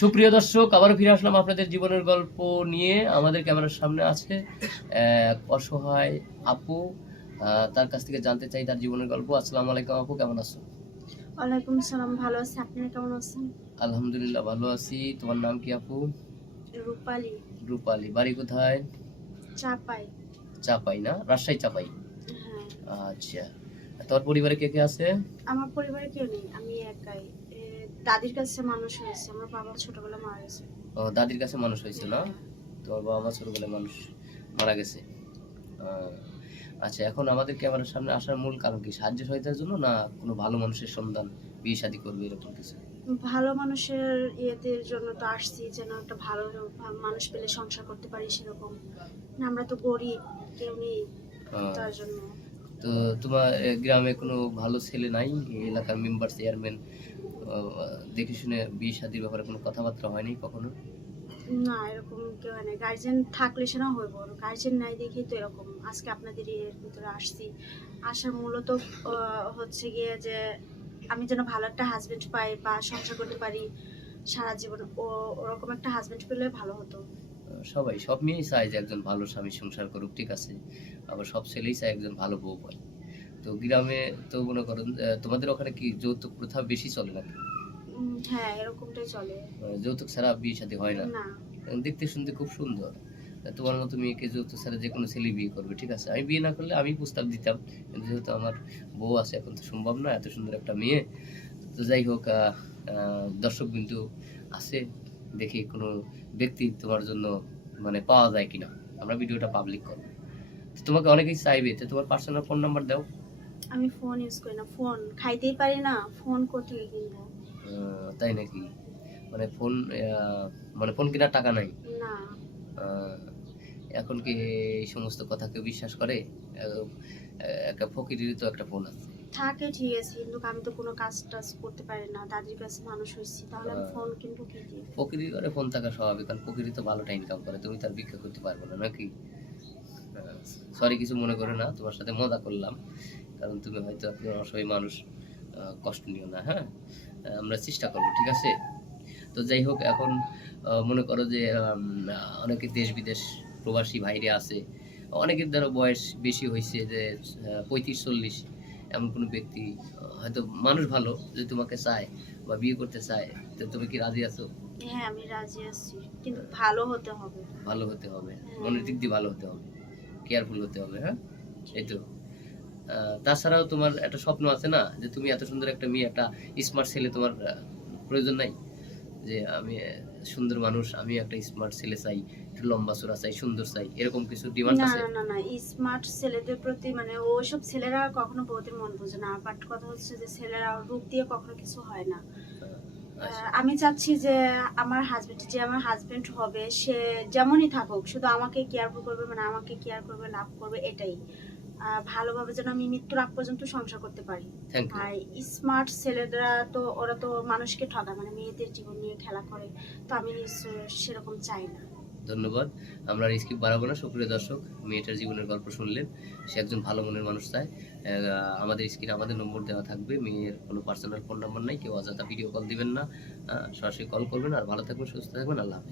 সুপ্রিয় দর্শক, আবারও ফিরে আসলাম আপনাদের জীবনের গল্প নিয়ে। আমাদের ক্যামেরার সামনে আছে এক অসহায় আপু। তার কাছ থেকে জানতে চাই তার জীবনের গল্প। আসসালামু আলাইকুম আপু, কেমন আছো? ওয়ালাইকুম সালাম, ভালো আছি। আপনারা কেমন আছেন? আলহামদুলিল্লাহ ভালো আছি। তোমার নাম কি আপু? রূপালী। রূপালী। বাড়ি কোথায়? চাপাই। চাপাই না, রাজশাহী চাপাই। হ্যাঁ। আচ্ছা, তোমার পরিবারে কে কে আছে? আমার পরিবারে কেউ নেই, আমি একাই। দাদির কাছে মানুষ হয়েছে, আমার বাবা ছোটবেলা মারা গেছে। ও, দাদির কাছে মানুষ হয়েছে না? তোমার বাবা মা ছোটবেলায় মানুষ মারা গেছে। আহ, আচ্ছা, এখন আমাদের ক্যামেরার সামনে আসার মূল কারণ কি? সাহায্য সহায়তার জন্য, না কোনো ভালো মানুষের সন্ধান, বিয়ে শাদী করবে এরকম কিছু? ভালো মানুষের ইয়েদের জন্য তো আসছি, যেন একটা ভালো মানুষ পেলে সংসার করতে পারি সেরকম। না, আমরা তো গরিব, কেউ নেই, আহ, তার জন্য। তো তোমার গ্রামে কোনো ভালো ছেলে নাই? এই এলাকার মেম্বার চেয়ারম্যান দেখে শুনে বিয়ে শাদীর ব্যাপারে কোনো কথাবার্তা হয়নি কখনো? না, এরকম কেউ নেই। গার্জেন থাকলে সে না হইব, গার্জেন নাই দেখি তো এরকম আজকে আপনাদের এর ভিতরে আসছি। আসার মূলত হচ্ছে গিয়ে যে আমি যেন ভালো একটা হাজবেন্ড পাই বা সংসার করতে পারি সারা জীবন। ওরকম একটা হাজবেন্ড পেলে ভালো হতো। সবাই, সব মেয়েই চায় যে একজন ভালো স্বামী সংসার করুক, ঠিক আছে। আবার সব ছেলেই চায় একজন ভালো বউ পায়। তো গ্রামে তো মনে করুন তোমাদের ওখানে কি যৌতুক প্রথা বেশি চলে নাকি? হ্যাঁ, এরকমটাই চলে। যৌতুক ছাড়া বিয়ে শাদী হয় না? না। দেখতে শুনতে খুব সুন্দর। তোমার মতো মেয়েকে যৌতুক ছাড়া যে কোনো ছেলে বিয়ে করবে, ঠিক আছে। আমি বিয়ে না করলে আমি প্রস্তাব দিতাম, কিন্তু যেহেতু আমার বউ আছে এখন তো সম্ভব না, এত সুন্দর একটা মেয়ে। তো যাই হোক, দর্শক বিন্দু আছে, দেখি কোনো ব্যক্তি তোমার জন্য মানে পাওয়া যায় কিনা। আমরা ভিডিওটা পাবলিক করবো, তো তোমাকে অনেকেই চাইবে, তো তোমার পার্সোনাল ফোন নাম্বার দাও। আমি ফোন ইউজ করি না, ফোন খাইতেই পারি না, ফোন কোথেকে কিনবো? তাই নাকি? মানে ফোন মানে ফোন কেনার টাকা নাই? না। আহ, এখন কি এই সমস্ত কথা কেউ বিশ্বাস করে? আহ, একটা ফকিরেরই তো একটা ফোন আছে। থাকে ঠিক আছে, কিন্তু আমি তো কোনো কাজ টাজ করতে পারি না, দাদির কাছে মানুষ হয়েছি, তাহলে আমি ফোন কিনবো কি দিয়ে? ফকিরের ঘরে ফোন থাকা স্বাভাবিক, কারণ ফকিরই তো ভালোটা ইনকাম করে, তুমি তার ভিক্ষা করতে পারবে না নাকি? সরি, কিছু মনে করো না, তোমার সাথে মজা করলাম, কারণ তুমি হয়তো একজন অসহায় মানুষ। কষ্ট নিও না, হ্যাঁ। আমরা চেষ্টা করবো, ঠিক আছে। তো যাই হোক, এখন মনে করো যে অনেকে দেশ বিদেশ প্রবাসী ভাইরে আছে, অনেকের দ্বারা বয়স বেশি হয়েছে, যে 35-40, এমন কোনো ব্যক্তি হয়তো মানুষ ভালো, যে তোমাকে চায় বা বিয়ে করতে চায়, তো তুমি কি রাজি আছো? হ্যাঁ, আমি রাজি আছি, কিন্তু ভালো হতে হবে। ভালো হতে হবে, হ্যাঁ। মনের দিক দিয়ে ভালো হতে হবে, কেয়ারফুল হতে হবে, হ্যাঁ। এই তো। তাছাড়াও তোমার একটা স্বপ্ন আছে না, যে তুমি এত সুন্দর একটা মেয়ে, একটা স্মার্ট ছেলে তোমার প্রয়োজন নাই? যে আমি সুন্দর মানুষ, আমি একটা স্মার্ট ছেলে চাই, একটু লম্বা চড়া চাই, সুন্দর চাই, এরকম কিছু ডিমান্ড না আছে? না না না, স্মার্ট ছেলেদের প্রতি মানে ওইসব ছেলেরা কখনো বউদের মন বোঝে না, বাট কথা হচ্ছে যে ছেলেরা রূপ দিয়ে কখনো কিছু হয় না। আচ্ছা, আমি চাচ্ছি যে আমার হাজবেন্ড হবে, সে যেমনই থাকুক, শুধু আমাকে কেয়ারফুল করবে, মানে আমাকে কেয়ার করবে, লাভ করবে, এটাই। ভালোভাবে যেন আমি মৃত্যুর আগ পর্যন্ত সংসার করতে পারি। Thank you. আর স্মার্ট ছেলেরা তো ওরা তো মানুষকে ঠকায়, মানে মেয়েদের জীবন নিয়ে খেলা করে। তো আমি সেরকম চাই না। ধন্যবাদ। আমরা আর স্কিপ বাড়াবো না। সুপ্রিয় দর্শক, মেয়েটার জীবনের গল্প শুনলেন, সে একজন ভালো মনের মানুষ চায়। আমাদের স্ক্রিনে আমাদের নম্বর দেওয়া থাকবে, মেয়ের কোনো পার্সোনাল ফোন নাম্বার নাই, কেউ অযথা ভিডিও কল দিবেন না, সরাসরি কল করবেন। আর ভালো থাকবেন, সুস্থ থাকবেন, আল্লাহ হাফেজ।